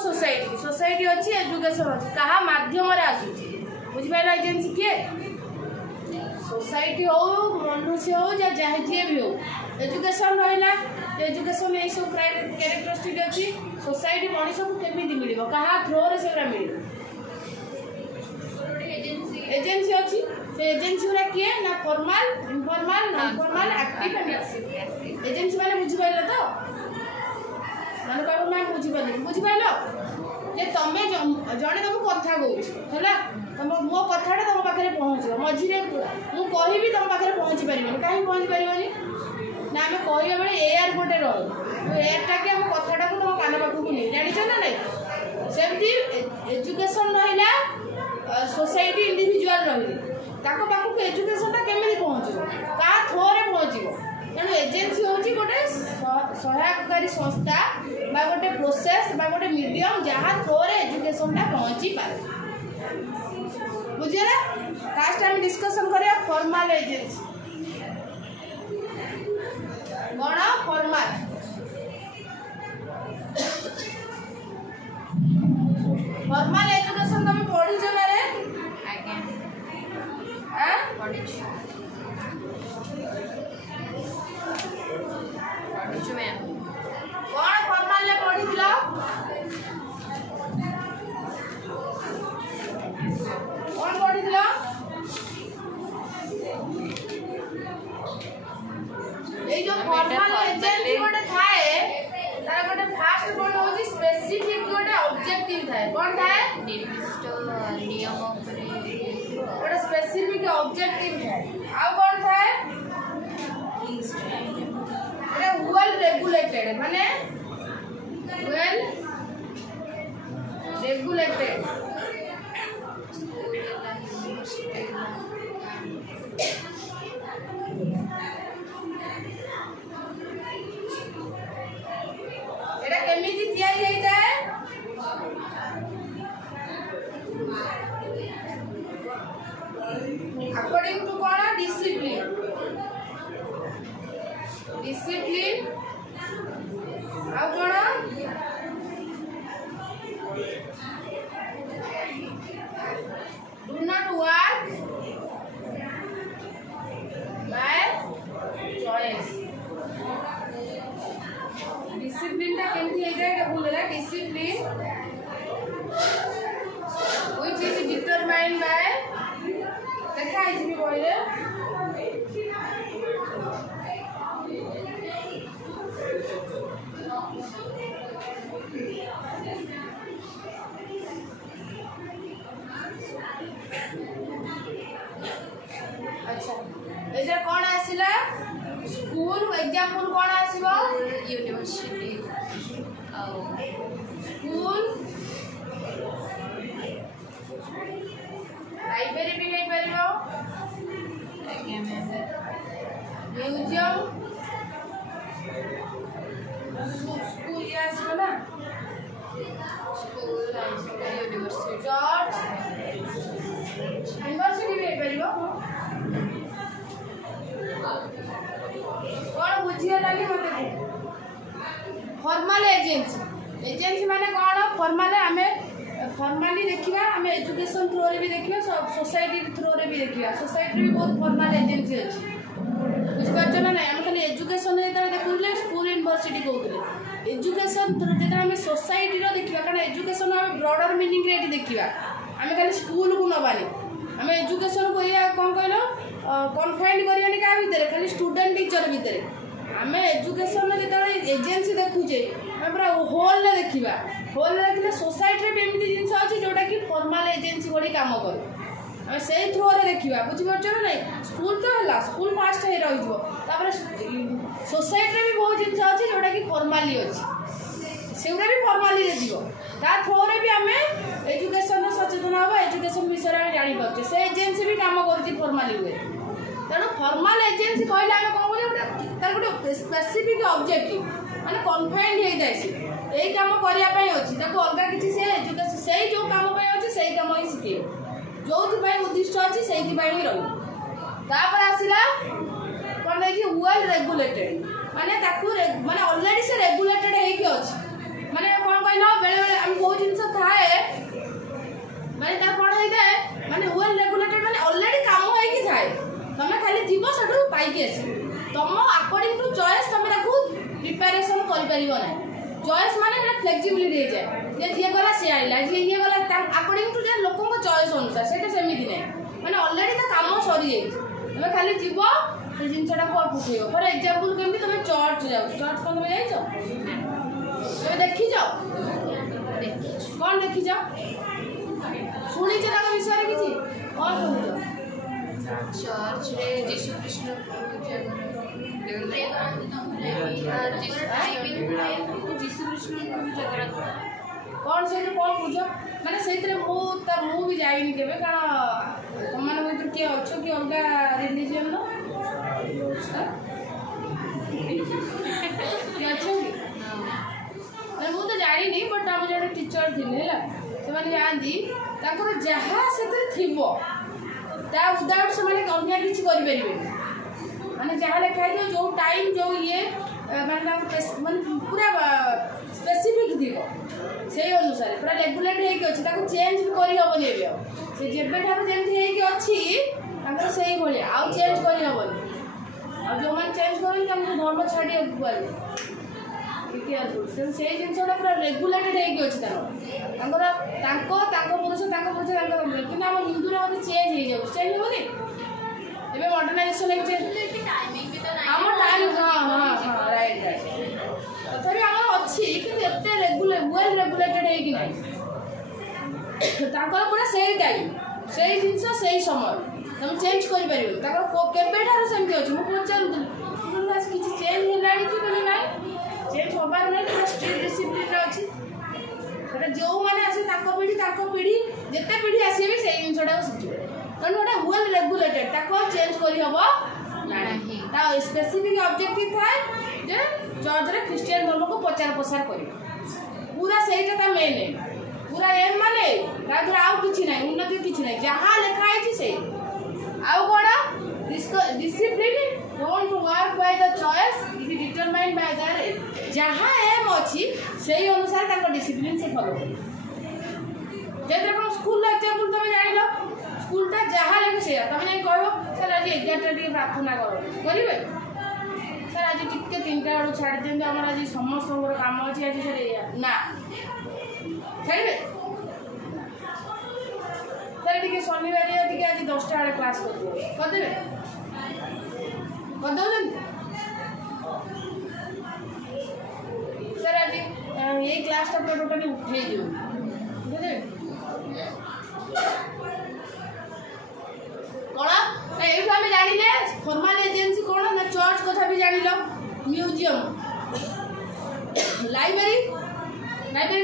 सोसाइटी ଅଛି ଏଜୁକେସନ ଅଛି କାହା ମାଧ୍ୟମରେ ଆସୁଛି ବୁଝିପାରିଲ ଏଜେନ୍ସି କିଏ सोसाइटी हो मनुष्य हो या जहाँ जी भी हो एजुकेशन रहा एजुकेशन यही सब कैरेक्टरिस्टिक अच्छी सोसाइटी मनीष को केमी मिल क्या थ्रो से मिल एजेंसी अच्छी से एजेंसी गुरा किए ना formal informal non formal active agency मैंने बुझीपार तो मन कह मैम बुझीपार जे तुम्हें जड़े तुमको कथा कौन तुम मो कथाटा तुम पाखे पहुँच मझे मुझे कहि तुम पाखे पहुँची पार कहीं पहुँची पार ना आम कह बेले एयर गोटे एयरटा कि आम कथाटा को तुम कान पाखक नहीं जाच ना नहीं सेमती एजुकेशन रहा सोसाइटी इंडिविजुआल रही पाखक एजुकेशनटा केमी पहुँच क्या थ्रोरे पहुँच तेणु एजेन्सी हूँ गोटे सहायकारी संस्था गोटे प्रोसेस गोटे मीडियम जहाँ थ्रोरे एजुकेशनटा पहुँची पाए बुझे ना फास्ट आम डिस्कसन करिया फॉर्मल एजेंसी कौन फॉर्मल एजुकेशन तुम पढ़ीच ना रे कौन फॉर्मल पढ़ी कौन पढ़ी जो फॉर्मल एजेंसी गोटे थाए तार गोटे फास्ट कोन होची स्पेसिफिक गोटे ऑब्जेक्टिव थाए कोन थाए निर्दिष्ट नियम उपरे गोटे स्पेसिफिक ऑब्जेक्टिव थाए आ कोन थाए एटा वेल रेगुलेटेड माने वेल रेगुलेटेड एटा केमिति तैयारी होता है अकॉर्डिंग टू कौन डिसिप्लिन आ कौन do not work by choice discipline टा केमती एटा बोलला discipline which is determined by देखा है जी बोले अच्छा एजा कोन आसिला स्कूल एग्जांपल कोन आसीबो यूनिवर्सिटी स्कूल लाइब्रेरी भी नहीं परिबो म्यूजियम स्कूल या आसीबो ना स्कूल यूनिवर्सिटी चर्च यूनिवर्सिटी भी परिबो कौन बुझिया लगी मत फॉर्मल एजेंसी माने कौन फॉर्मल आमे फॉर्मली देखिया आमे एजुकेशन थ्रो रे भी देखिया सोसाइटी थ्रो रे भी देखिया सोसाइटी भी बहुत फॉर्मल एजेंसी अछि बुझ पाछ ना नहीं हम खाली एजुकेशन रे देखुले स्कूल यूनिवर्सिटी कहउले एजुकेशन थ्रो जे आमे सोसाइटी रो देखिया कारण एजुकेशन आमे ब्रॉडर मीनिंग रे देखिया आमे खाली स्कूल को नबानी आमे एजुकेशन को या कोन कहलो कन्फाइंड करियानी का भीतर खाली स्टूडेंट टीचर भीतर आम एजुकेशन जो एजेंसी देखुचे पूरा होल देखा होल देखने सोसाइटी में एमती जिन अच्छी जोटा कि फॉर्मल एजेंसी भाई कम कर से थ्रोरे देखा बुझीपार ना नहीं स्कूल तो है स्कूल फास्ट है सोसाइटी भी बहुत जिन अच्छी जोटा कि फॉर्माली अच्छी से भी फॉर्माली थ्रोरे भी आम एजुकेशन सचेतन हम एजुकेशन विषय में जापारे से एजेंसी भी कम कर फॉर्माली हुए तेणु फॉर्मल एजेंसी कहले आम कौन तार गोटे स्पेसिफिक ऑब्जेक्टिव माने कन्फाइंड हो जाए यही कम करने अलग किसी से जो कम अच्छे से कम ही शिखे जो उद्दिष्ट अच्छी से रू तापर आसला कौन देखिए वेल रेगुलेटेड माने माने ऑलरेडी से रेगुलेटेड होगी माने कौन कहना बेले बेले हम बहुत जिन थाए माने तार कौन होता है माने वेल रेगुलेटेड माने ऑलरेडी काम होई थाए तमे खाली जीव सठू पाइकी आस तुम अकॉर्डिंग टू चॉइस तुम प्रिपरेशन कर परिबो ना चॉइस माने फ्लेक्सिबिलिटी हो जाए जे जी गला से आइला जे ये गला अकॉर्डिंग टू जे लोकों को चॉइस अनुसार सेटा सेमिति नै माने ऑलरेडी ता काम सरी जाई तुम खाली जीव से जिनटा को पुछेयो फॉर एग्जांपल केमि तुम चर्च जाओ चर्च को तुम जाइछो तुम देखि जाओ कौन देखि जाओ सुनी छ ताका विषय रे किछि कौन सुनी चर्च रे यीशु कृष्ण पूजा यीशु कृष्ण पूजा कर कौन से कौन पूज माने से मु भी जाइनी केबे कारण तुम मान भीतर किए अच्छो कि अलग रिलीजियन नो मु तो जानी बट आम जो टीचर थे से जाती जहाँ से विदाउट से अन्य किसी करें माने जहाँ लिखाई जो टाइम जो ये माने पूरा स्पेसिफिक थी से अनुसार पूरा रेगुलेट होती चेंज भी करहबनी से जेबेठार जमी अच्छी से आउ चेंज करहबनी आ जो मैंने चेंज कर धर्म छाड़ी से जिनसा पूरा रेगुलेटेड पुरुष कि आम हिंदू में चेंज हो चेंज होनी ए मॉडर्नाइजेशन आम टाइम हाँ हाँ राइट राइट तथापि आम अच्छी कि वेल रेगुलेटेड होना पूरा से टाइम से जिनस से समय तुम चेंज कर सेमती अच्छे मुझे पचार किसी चेंज है ना चेंज हबार ना पूरा स्ट्रिक्ट डिसिप्लिन अच्छी जो मैंने आसे पीढ़ी जिते पीढ़ी आसवे से जिनटा शिखे तेणु गोटे वेल रेगुलेटेड चेंज कर स्पेसिफिक ऑब्जेक्टिव थाए जे चर्च रे क्रिश्चियन धर्म को प्रचार प्रसार कर पूरा से मेन है पूरा एम माने आउ कि ना उन्नति किसी ना जहाँ लिखाई से आउ कौन discipline don't work by the choice it is determined by the जहाँ एम अच्छी से अनुसार डिसिप्लिन से फॉलो कर जैसे कौन स्कूल एग्जांपल तुम जान लो स्कूलटा जहाँ लगे से तुम नहीं कह सर आज 11टा प्रार्थना करेंगे सर आज टिके 3टा बेलू छाड़ दिखाते आम आज समस्त काम अच्छी आज सर ना छाड़े सर टी शनिवार आज 10टा बेले क्लास करदे सर आज ये क्लासटा पूरा टोटाली उठे बुझे कौन ये आम जाने फॉर्मल एजेंसी कौन ना चर्च कथा भी जान लो म्यूजियम लाइब्रेरी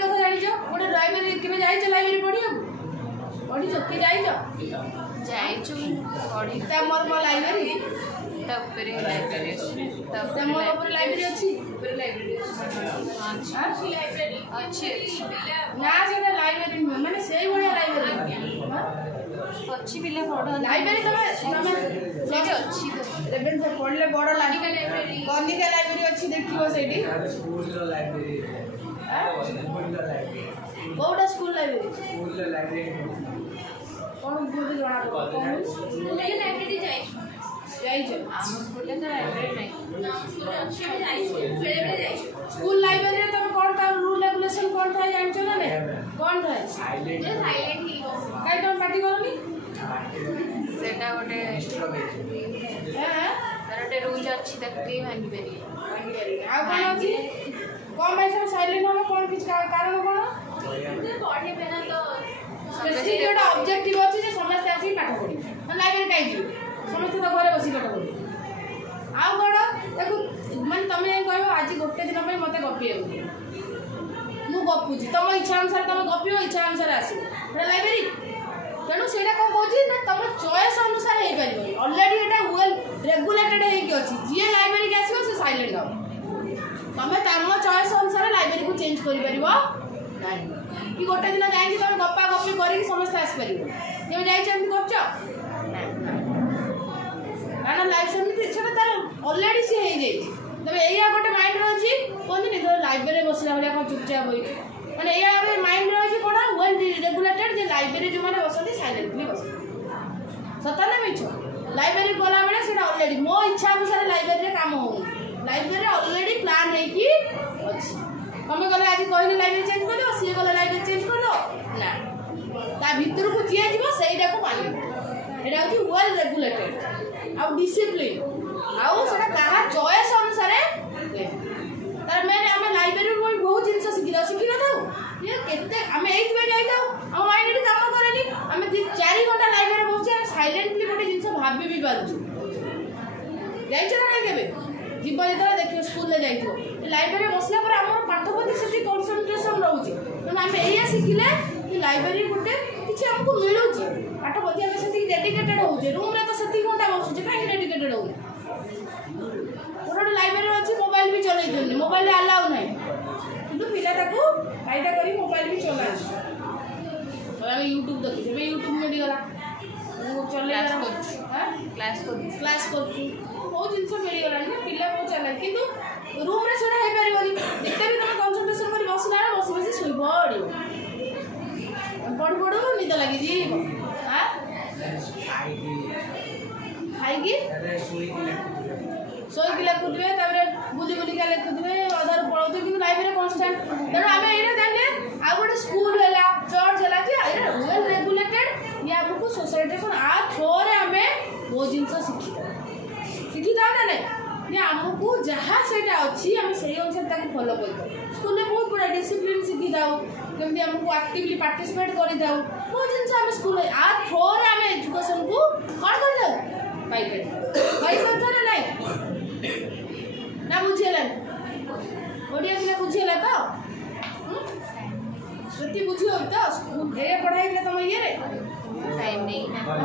कथा जान गोटे लाइब्रेरी के लाइब्रेरी पढ़ी कि मोर लाइब्रेरी लाइब्रेरी अच्छी ना से लाइब्रेरी माने से लाइब्रेरी अच्छी पिला पढ़ लाइब्रेरी तमे अच्छी रेवेन से पढ़ले बड़ लाइब्रेरी कनिका लाइब्रेरी अच्छी देखिबो सेठी स्कूल रो लाइब्रेरी कोडा स्कूल लाइब्रेरी कौन बुद्धि जଣା स्कूल लाइब्रेरी जाई आम स्कूल तो लाइब्रेरी नहीं स्कूल अच्छी में जाई स्कूल लाइब्रेरी तुम कौन था रूल रेगुलेशन कौन था जानछो ना ने कौन था साइलेंट ही काई तुम पार्टी करनी सेटा गोटे हां गोटे रूल अच्छी तक के भांगी बेरी आ कौन अछि कौन भाई सब साइलेंट हो कौन किछ कारण कौन पढ़े बिना तो स्पेसिफिक गोटे ऑब्जेक्टिव अछि जे समस्त आसी पाठ पढी लाइब्रेरी काई जी समस्त तो घरे बसी पाठ पढी आ बड़ ताको मन तमे कहबो आज गोटे दिन पे मते गपिए मु गपुजी तुम इच्छा अनुसार तुम गपियो इच्छा अनुसार आसो लाइब्रेरी तेणु से कौन कौन ना तुम चॉइस अनुसार हो पार ऑलरेडी एटा वेल रेगुलेटेड होगी अच्छी जी लाइब्रेरी आसो ଆସିପାରିବନି। କେବେ ଯାଇଛ ଏମିତି କରୁଛ? କାରଣ ଲାଇଫ୍ ସେମିତି ସେଟା ତାର ଅଲରେଡ଼ି ସିଏ ହେଇଯାଇଛି। ତମେ ଏଇଆ ଗୋଟେ ମାଇଣ୍ଡରେ ଅଛି କୁହନ୍ତିନି ତ ଲାଇବ୍ରେରୀରେ ବସିଲା ଭଳିଆ କ'ଣ ଚୁପଚାପ ହୋଇଛି, ମାନେ ଏଇଆ ଗୋଟେ ମାଇଣ୍ଡରେ ଅଛି କ'ଣ ୱେଲ୍ ରେଗୁଲେଟେଡ୍ ଯେ ଲାଇବ୍ରେରୀ ଯେଉଁମାନେ ବସନ୍ତି ସାଇଲେଣ୍ଟଲି ବସନ୍ତି। ସତ ନା ମିଛ? ଲାଇବ୍ରେରୀ ଗଲାବେଳେ ସେଇଟା ଅଲରେଡ଼ି ମୋ ଇଚ୍ଛା ଅନୁସାରେ ଲାଇବ୍ରେରୀରେ କାମ ହେଉନି, ଲାଇବ୍ରେରୀରେ ଅଲରେଡ଼ି ପ୍ଲାନ୍ ହେଇକି ଅଛି। ତମେ ଗଲେ ଆଜି କହିଲେ ଲାଇବ୍ରେରୀ ଚେଞ୍ଜ କରିଦେବ, ସିଏ ଗଲେ ଲାଇବ୍ରେରୀ ଚେଞ୍ଜ କରିଦେବ ନା, ତା ଭିତରକୁ ଯିଏ ଯିବ ସେଇଟାକୁ ମାନିବ। ଏଇଟା ହେଉଛି ୱେଲ୍ ରେଗୁଲେଟେଡ୍ ଆଉ ଡିସିପ୍ଲିନ୍, ଆଉ ସେଇଟା କାହା ଚଏସ୍ ଅନୁସାରେ ତାର ମେନ୍। ଆମେ ଲାଇବ୍ରେରୀରୁ ବହୁତ ଜିନିଷ ଶିଖିନଥାଉ ଇଏ କେତେ ଆମେ ଏଇଥିପାଇଁ ଯାଇଥାଉ ଆମ ମାଇଣ୍ଡ ଏଠି କାମ କରେନି। ଆମେ 4 ଘଣ୍ଟା ଲାଇବ୍ରେରୀରେ ବସୁଛେ, ଆମେ ସାଇଲେଣ୍ଟଲି ଗୋଟେ ଜିନିଷ ଭାବି ବି ପାରୁଛୁ। ଯାଇଛ ନା ନାଇଁ କେବେ? ଯିବ ଯେତେବେଳେ ଦେଖିବ ସ୍କୁଲରେ ଯାଇଥିବ ଲାଇବ୍ରେରୀରେ ବସିଲା ପରେ ଆମର ପାଠ ପ୍ରତି ସେଠି କନସେନ୍ଟ୍ରେସନ୍ ରହୁଛି। ତେଣୁ ଆମେ ଏଇଆ ଶିଖିଲେ କି ଲାଇବ୍ରେରୀ ଗୋଟେ କିଛି ଆମକୁ ମିଳୁଛି, ପାଠ ପ୍ରତି ଆମେ ସେତିକି ଡେଡିକେଟେଡ୍ ହେଉଛେ। ରୁମ୍ରେ ତ ସେତିକି ଘଣ୍ଟା ବସୁଛେ, କାହିଁକି ଡେଡିକେଟେଡ୍ ହେଉନି? ଗୋଟେ ଲାଇବ୍ରେରୀ ଅଛି ମୋବାଇଲ ବି ଚଲେଇ ଦିଅନ୍ତି, ମୋବାଇଲ ଆଲାଉ ନାହିଁ, କିନ୍ତୁ ପିଲା ତାକୁ ଫାଇଦା କରି ମୋବାଇଲ ବି ଚଲାଉଛି। ଆମେ ୟୁଟ୍ୟୁବ୍ ଦେଖୁଛୁ, ଏବେ ୟୁଟ୍ୟୁବ୍ ମିଳିଗଲା, କ୍ଲାସ୍ କରୁଛୁ, ବହୁତ ଜିନିଷ ମିଳିଗଲାଣି ନା, ପିଲା ବହୁତ ଚାଲାକି। କିନ୍ତୁ ରୁମ୍ରେ ସେଇଟା ହେଇପାରିବନି। ଯେତେ ବି ତମେ କନସେନ୍ଟ୍ରେସନ୍ କରି ବସିଲା ବେଳେ ବସି ବସି ଶୋଇ ପଡ଼ିବ, ପଢ଼ୁ ନିଦ ଲାଗିଯିବ। ଖାଇକି ଶୋଇକି ଲେଖୁଥିବେ, ତାପରେ ବୁଲି ବୁଲିକା ଲେଖୁଥିବେ, ଅଧାରୁ ପଳାଉଥିବେ, କିନ୍ତୁ ଲାଇବ୍ରେରୀ କନଷ୍ଟାଣ୍ଟ। ତେଣୁ ଆମେ ଏଇଟା ଜାଣିଲେ ଆଉ ଗୋଟେ ସ୍କୁଲ ହେଲା, ଚର୍ଚ୍ଚ ହେଲା ଯେ ଏଇଟା ୱେଲ୍ ରେଗୁଲେଟେଡ୍, ଇଏ ଆମକୁ ସୋସାଇଟିରେ କ'ଣ ଆ ଥ୍ରୋରେ ଆମେ ବହୁତ ଜିନିଷ ଶିଖିଥାଉ ନା ନାଇଁ, ଯେ ଆମକୁ ଯାହା ସେଇଟା ଅଛି ଆମେ ସେଇ ଅନୁସାରେ ତାକୁ ଫଲୋ କରିଥାଉ। ସ୍କୁଲରେ ବହୁତ ଗୁଡ଼ା ଡିସିପ୍ଲିନ୍ ଶିଖିଥାଉ, ଯେମିତି ଆମକୁ ଆକ୍ଟିଭଲି ପାର୍ଟିସିପେଟ୍ କରିଥାଉ, ବହୁତ ଜିନିଷ ଆମେ ସ୍କୁଲରେ ଆ ଥ୍ରୋରେ ଆମେ ଏଜୁକେସନ୍କୁ କ'ଣ କରିଥାଉ ପାଇପାରିଥାଉ ନା ନାଇଁ? ନା ବୁଝିହେଲାନି? ଓଡ଼ିଆ ପିଲା ବୁଝିହେଲା ତ? ସେଠି ବୁଝି ହଉ ତ? ଏଇଆ ପଢ଼ା ହେଇଥିଲା ତମ ଇଏରେ? ଟାଇମ୍ ନେଇ କ'ଣ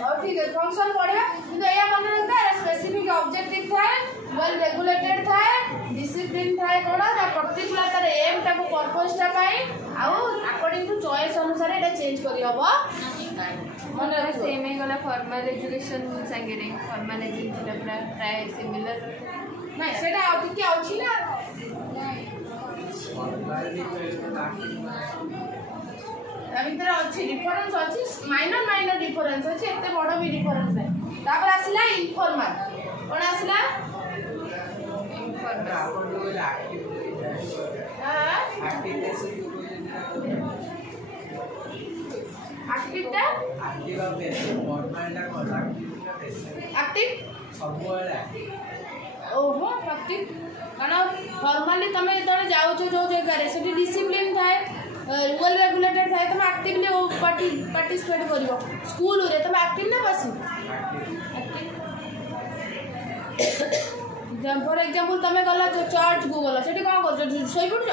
ହଉ ଠିକ୍ ଅଛି, ଫଙ୍କସନ୍ ପଢ଼ିବା, କିନ୍ତୁ ଏଇଆ ମନେ ରଖିଥାଏ ସ୍ପେସିଫିକ୍ ଅବଜେକ୍ଟିଭ୍ ଥାଏ, ୱେଲ୍ ରେଗୁଲେଟେଡ୍ ଥାଏ, ଡିସିପ୍ଲିନ୍ ଥାଏ, କ'ଣ ତା ପର୍ଟିକୁଲାର ତାର ଏମ୍ଟାକୁ ପର୍ପଜ୍ଟା ପାଇଁ, ଆଉ ଆକର୍ଡିଂ ଟୁ ଚଏସ୍ ଅନୁସାରେ ଏଇଟା ଚେଞ୍ଜ କରିହେବ। ମନେ ରଖ ସେମ୍ ହେଇଗଲା ଫର୍ମାଲ୍ ଏଜୁକେସନ୍ ସାଙ୍ଗରେ, ଫର୍ମାଲ୍ ଏଜୁକେସନ୍ ପୁରା ପ୍ରାୟ ସିମିଲାର। ନାଇଁ ସେଇଟା ଆଉ ଟିକେ ଅଛି ନା, ତା ଭିତରେ ଅଛି ଡିଫରେନ୍ସ ଅଛି, ମାଇନର ଡିଫରେନ୍ସ ଅଛି, ଏତେ ବଡ଼ ବି ଡିଫରେନ୍ସ ନାହିଁ। ତାପରେ ଆସିଲା ଇନଫର୍ମାଲ, କ'ଣ ଆସିଲା? ଆକ୍ଟିଭଟା ଓହୋ ଆକ୍ଟିଭ, କାରଣ ଫର୍ମାଲି ତମେ ଯେତେବେଳେ ଯାଉଛ ଯେଉଁ ଜାଗାରେ ସେଠି ଡିସିପ୍ଲିନ୍ ଥାଏ, ୱେଲ୍ ରେଗୁଲେଟେଡ୍ ଥାଏ, ତମେ ଆକ୍ଟିଭଲି ପାର୍ଟିସିପେଟ୍ କରିବ। ସ୍କୁଲରେ ତମେ ଆକ୍ଟିଭ ନା ପାସିଭ୍? ଫର୍ ଏକ୍ଜାମ୍ପଲ୍ ତମେ ଗଲ ଚର୍ଚ୍ଚକୁ ଗଲ, ସେଠି କ'ଣ କରୁଛ? ଶୋଇପଡ଼ୁଛ?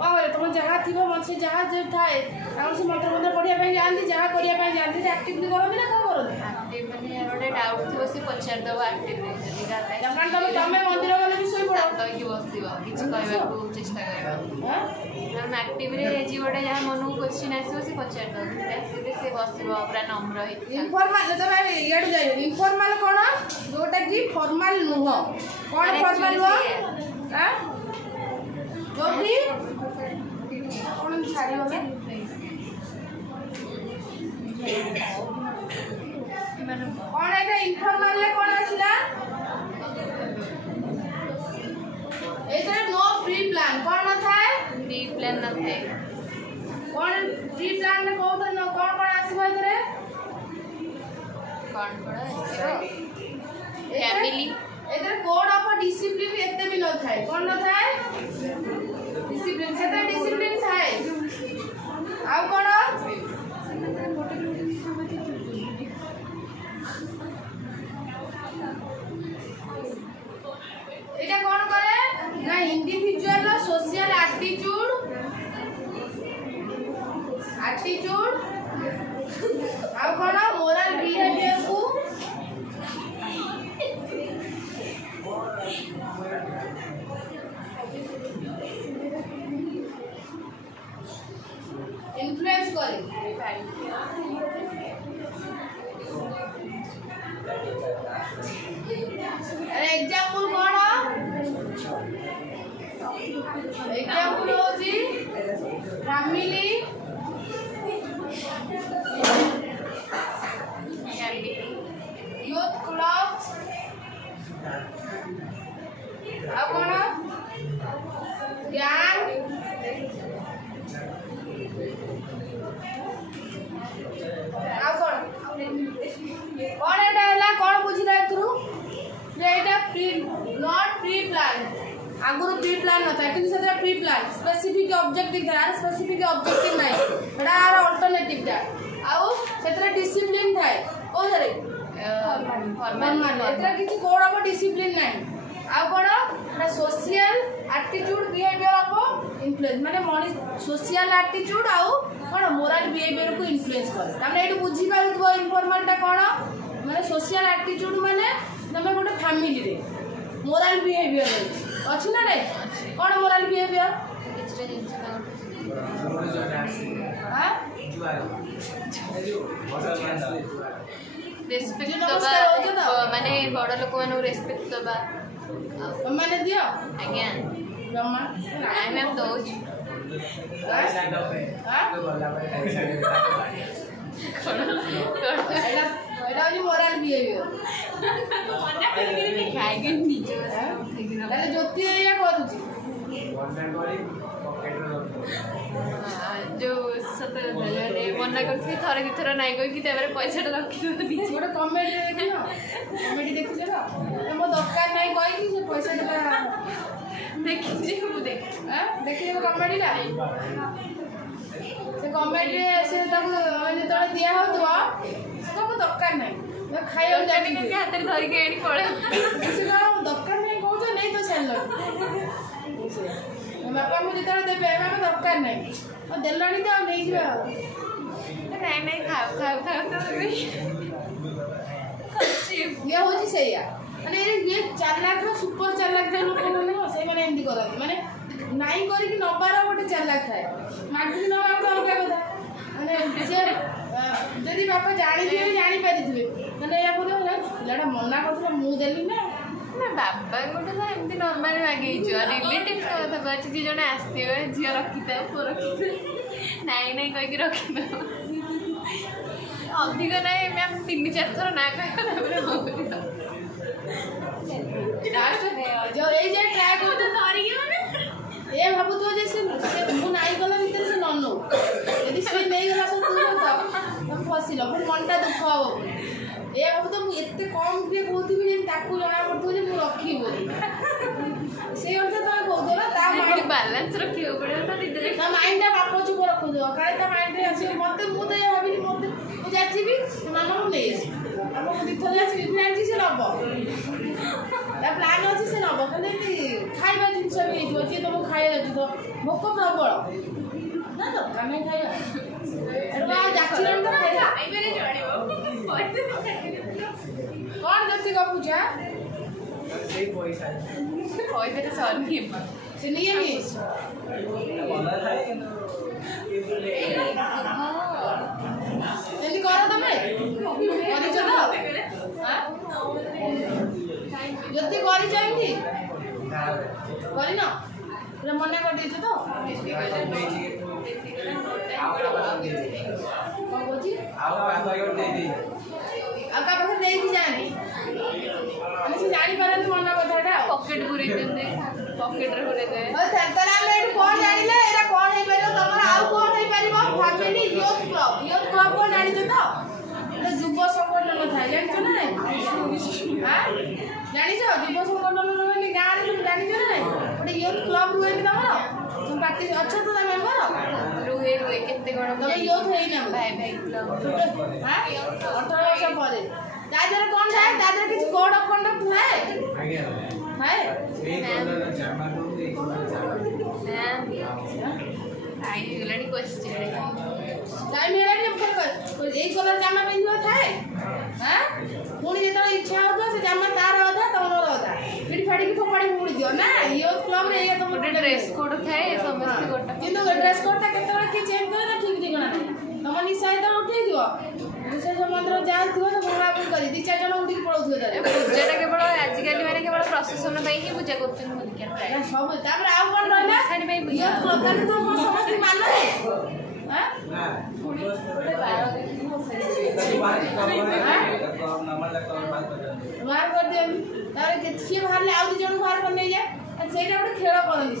କ'ଣ କରିବ? ତମେ ଯାହା ଥିବ ସେ ଯାହା ଥାଏ ତାଙ୍କର ସେ ମନ୍ତ୍ର ପଢ଼ିବା ପାଇଁ ଯାଆନ୍ତି, ଯାହା କରିବା ପାଇଁ ଯାଆନ୍ତି, ସେ ଆକ୍ଟିଭଲି କରନ୍ତି ନା କ'ଣ କରନ୍ତି? ମାନେ ଗୋଟେ ଡାଉଟ୍ ଥିବ ସେ ପଚାରିଦେବ ଆକ୍ଟିଭଲି, ତମେ ମନ୍ଦିର ଗଲେ ବି ଶୋଇପଡ଼, କହିକି ବସିବ, କିଛି କହିବାକୁ ଚେଷ୍ଟା କରିବ। କାରଣ ଆକ୍ଟିଭରେ ଯିବଟେ ଯାହା ମନକୁ କ୍ୱେଶ୍ଚିନ୍ ଆସିବ ସେ ପଚାରିଦେବ, ଆସିଲେ ସେ ବସିବ ପୁରା ନମ୍ର ହେଇକି। ଇନଫର୍ମାଲ ତମେ ଇଆଡ଼ୁ ଯାଇବ, ଇନଫର୍ମାଲ କ'ଣ ଯେଉଁଟାକି ଫର୍ମାଲ ନୁହଁ। କ'ଣ ଫର୍ମାଲ ନୁହଁ? ଯେଉଁଠି କ'ଣ ଛାଡ଼ିଗଲା କ'ଣ ଏଇଟା ଇନଫର୍ମାଲରେ କ'ଣ ଆସିଲା? ଏଇଥିରେ ନୋ ପ୍ରି ପ୍ଲାନ୍, କ'ଣ ନଥାଏ? ପ୍ରି ପ୍ଲାନ୍ ନଥାଏ। କ'ଣ ପ୍ରି ପ୍ଲାନ୍ରେ କ'ଣ ଆସିବ ଏଥିରେ? କ'ଣ ଫ୍ୟାମିଲି, ଏଥିରେ କୋଡ୍ ଅଫ୍ ଡିସିପ୍ଲିନ୍ ଏତେ ବି ନଥାଏ। କ'ଣ ନଥାଏ? ଡିସିପ୍ଲିନ୍, ସେଥିରେ ଡିସିପ୍ଲିନ୍ ଥାଏ। ଆଉ କ'ଣ? এটা কোন করে না ইন্ডিভিজুয়াল সোশিয়াল অ্যাটিটিউড एग्जांपल कौन एग्जांपल होची फैमिली यूथ क्लब आ कौन गैंग आ कौन एटा हला कौन बुझिला एथरू एटा प्री नॉट प्री प्लान आगुरु प्री प्लान न था कि सेटा प्री प्लान स्पेसिफिक ऑब्जेक्टिव था स्पेसिफिक ऑब्जेक्टिव नाही एटा आर अल्टरनेटिव था आउ सेटा डिसिप्लिन था को रे फॉर्मल एटा किछि कोड ऑफ डिसिप्लिन नाही आ कोन एटा social attitude behaviour of influence माने मनी सोशल एटीट्यूड आउ कोन मोरल बिहेवियर को इन्फ्लुएंस करे हमने एटु बुझी पारुथबो इनफॉर्मल ता कोन माने सोशल एटीट्यूड माने तमे गोटे फैमिली रे मोरल बिहेवियर अछि ना रे कोन मोरल बिहेवियर हां रेस्पेक्ट दबा माने बड़ लोक माने रेस्पेक्ट दबा माने दियो आज्ञा Brahma I am those Etah ji moral behaviour खाइगे निज ताले ज्योति एया करूची जो सत मना करथि थरे कि थरे नाही कोइ कि तेबरे पैसा रखि दो दिछि गोटे कमेडी देखियो कमेडी देखिले ना मो दरकार नाही कहि कि से पैसा देला देखि जे मु देख हां देखिले कमेडी ला से कमेडी से तब माने तळे दिया हो तो सब दरकार नाही खाइयो जानी के हाथ रे धरि के एडी पळे से दरकार नाही कहू तो नहीं तो सेल बापा मुझे तो देबे मामा दरकार नहीं और देलानी तो नहीं जिवा नहीं नहीं खाओ खाओ खाओ तो ये होची सैया माने ये 4 लाख रो सुपर 4 लाख जो लोक बोले से माने एंडी करत माने नाही करी कि नबार गोटे 4 लाख थाए मागि न बाप अलगा कथा माने जे जदी बापा जानि दिए जानि पारि दिबे माने या बोले लडा मना करथला मु देली ना ना बाबा गोटे तो एमती नॉर्मल मागे जो रिलेटिव कथा कहछि जे जने आस्तियो झियो रखिता पो रखिता नाही नाही कहि कि रखिता अधिक नाही मैम 3-4 थर ना कहि तबरे हो जो ए जे ट्राई करते तारी के माने ए भाबु तो जे से मु नाही गला भीतर से नन्नो यदि से नहीं गला तो तू होता हम फसिलो फिर मनटा दुख हो ए भाबु तो मु एते कम के कहती भी ताकू जणा पड़तो जे मु रखी बोली से अर्थ तो कहतो ना ता माइंड बैलेंस रखियो पड़े ना दीदी ना माइंड बापो चुप रखो दो काहे ता माइंड रे आसी मते मु तो ये भाबी मते मु जाची भी मामा को ले हम को दिखले आसी जाची से रब ता प्लान अछि से नब खाली खाइबा जिंस भी जो जे तुम खाइ अछि तो भोक प्रबल ना तो कामे खाइबा एरवा जाची रन तो खाइबा आई मेरे जणिबो कोन गति का पूजा से पैसा होय ते सॉल्व की से नहीं है वाला था কিন্তু जल्दी करो तमे करि चलो हां जल्दी करि जाइंती करि ना पूरा मने कर देछ तो कौन बोची आका पाखे दे दी जानी हम से जानी परंतु मना कथाटा पॉकेट पूरी दे पॉकेट रे पूरे दे ओ तला हम एटु कोन जानिले एरा कोन हे परियो तमरा आउ कोन हे परियो फैमिली यूथ क्लब कोन जानि छ तो एटा युव संगठन था जानि छ ना हां जानि छ युव संगठन रे गां रे तुम जानि छ ना ओटे यूथ क्लब रुए नि तमरा तुम पार्टी अच्छा तो मेंबर रुहे रुहे केते गण तमे यूथ हेइ ना भाई भाई क्लब हां 18 वर्ष परे दादर कोन जाय दादर किछ कोड ऑफ कंडक्ट है आगे है एक कोलर जामा दो एक कोलर जामा आई गलनी क्वेश्चन टाइम हेलानी फिर एक कलर जामा पिंधियो थाए हां पुणी जेतरा इच्छा होतो से जामा तार होता तमरो होता फिर फाड़ी की फोपाड़ी मुड़ी दियो ना यो क्लब रे ये तो ड्रेस कोड थाए समस्त गोटा किंतु ड्रेस कोड ता केतरा की चेंज करे ना ठीक ठिकाना तम निसाय तो उठे दियो निसाय मंत्र जा थियो तो भंगा करी दी चार जण उठी पड़ो ପ୍ରଶାସନ ପାଇଁ ହିଁ ପୂଜା କରୁଛନ୍ତି ମୋଦିକାର ପ୍ରାୟ ସବୁ ତାପରେ ଆଉ କଣ ରହିଲା ସାଡି ପାଇଁ ପୂଜା ୟୁଥ୍ କ୍ଲବ୍ ତାହେଲେ ତ ସମସ୍ତେ ମାନଲେ ନା ବାହାର କରିଦିଅନ୍ତି ତାପରେ ସିଏ ବାହାରିଲେ ଆଉ 2 ଜଣଙ୍କୁ ବାହାର କରି ନେଇଯାଏ ସେଇଟା ଗୋଟେ ଖେଳ କରନ୍ତି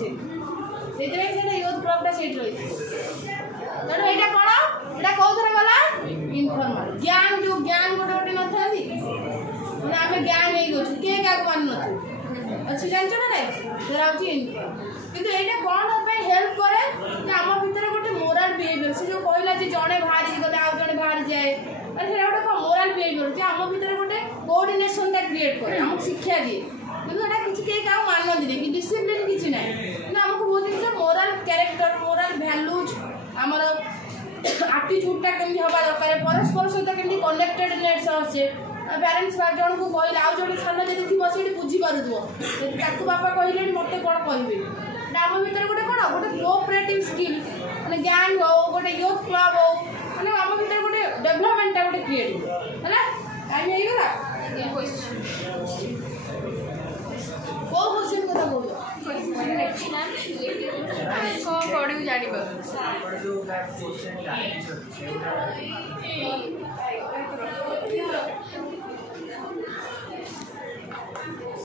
ସେଇଥିପାଇଁ ସେଇଟା ୟୁଥ୍ କ୍ଲବ୍ଟା ସେଇଠି ରହିଛି ତେଣୁ ଏଇଟା କ'ଣ ଏଇଟା କୋଉଥିରେ ଗଲା ଇନଫର୍ମାଲ୍ ଗ୍ୟାଙ୍ଗ ଯୋଉ ଗ୍ୟାଙ୍ଗ ଗୋଟେ ନଥାନ୍ତି ମାନେ ଆମେ ଗ୍ୟାଙ୍ଗ ହେଇଯାଉଛୁ କିଏ କାହାକୁ ମାନୁନଥିବୁ ଅଛି ଜାଣିଛ ନା ନାଇଁ ସେଟା ହେଉଛି ଇନଫର୍ମାଲ୍ କିନ୍ତୁ ଏଇଟା କ'ଣ ପାଇଁ ହେଲ୍ପ କରେ ଯେ ଆମ ଭିତରେ ଗୋଟେ ମୋରାଲ ବିହେଭିଅର ସେ ଯୋଉ କହିଲା ଯେ ଜଣେ ବାହାରିକି ଗଲେ ଆଉ ଜଣେ ବାହାରିଯାଏ ମାନେ ସେଇଟା ଗୋଟେ କ'ଣ ମୋରାଲ ବିହେଭିଅର ଯେ ଆମ ଭିତରେ ଗୋଟେ କୋଅର୍ଡିନେସନଟା କ୍ରିଏଟ୍ କରେ ଆମକୁ ଶିକ୍ଷା ଦିଏ କିନ୍ତୁ ଏଇଟା କିଛି କେହି କାହାକୁ ମାନନ୍ତିନି କି ଡିସିପ୍ଲିନ୍ କିଛି ନାହିଁ କିନ୍ତୁ ଆମକୁ ବହୁତ ଜିନିଷ ମୋରାଲ କ୍ୟାରେକ୍ଟର ମୋରାଲ ଭ୍ୟାଲୁଜ୍ ଆମର ଆଟିଚ୍ୟୁଡ଼ଟା କେମିତି ହେବା ଦରକାର ପରସ୍ପର ସହିତ କେମିତି କନେକ୍ଟେଡନେସ୍ ଅଛି ପ୍ୟାରେଣ୍ଟସ୍ ଜଣଙ୍କୁ କହିଲେ ଆଉ ଜଣେ ସାନ ଯଦି ଥିବ ସେଇଠି ବୁଝିପାରୁଥିବ ଯଦି ତାକୁ ବାପା କହିଲେଣି ମୋତେ କ'ଣ କହିବେ ଏଇଟା ଆମ ଭିତରେ ଗୋଟେ କ'ଣ ଗୋଟେ କୋଅପରେଟିଭ୍ ସ୍କିଲ୍ ମାନେ ଗ୍ୟାଙ୍ଗ ହଉ ଗୋଟେ ୟୁଥ୍ କ୍ଲବ୍ ହଉ ମାନେ ଆମ ଭିତରେ ଗୋଟେ ଡେଭଲପମେଣ୍ଟଟା ଗୋଟେ କ୍ରିଏଟ୍ ହୁଏ ହେଲା ଟାଇମ୍ ହେଇଗଲା କୋଉ କ୍ୱେଶ୍ଚିନ୍ କଥା କହୁଛ କ'ଣ ପଢ଼ିବୁ ଜାଣିପାରୁଛୁ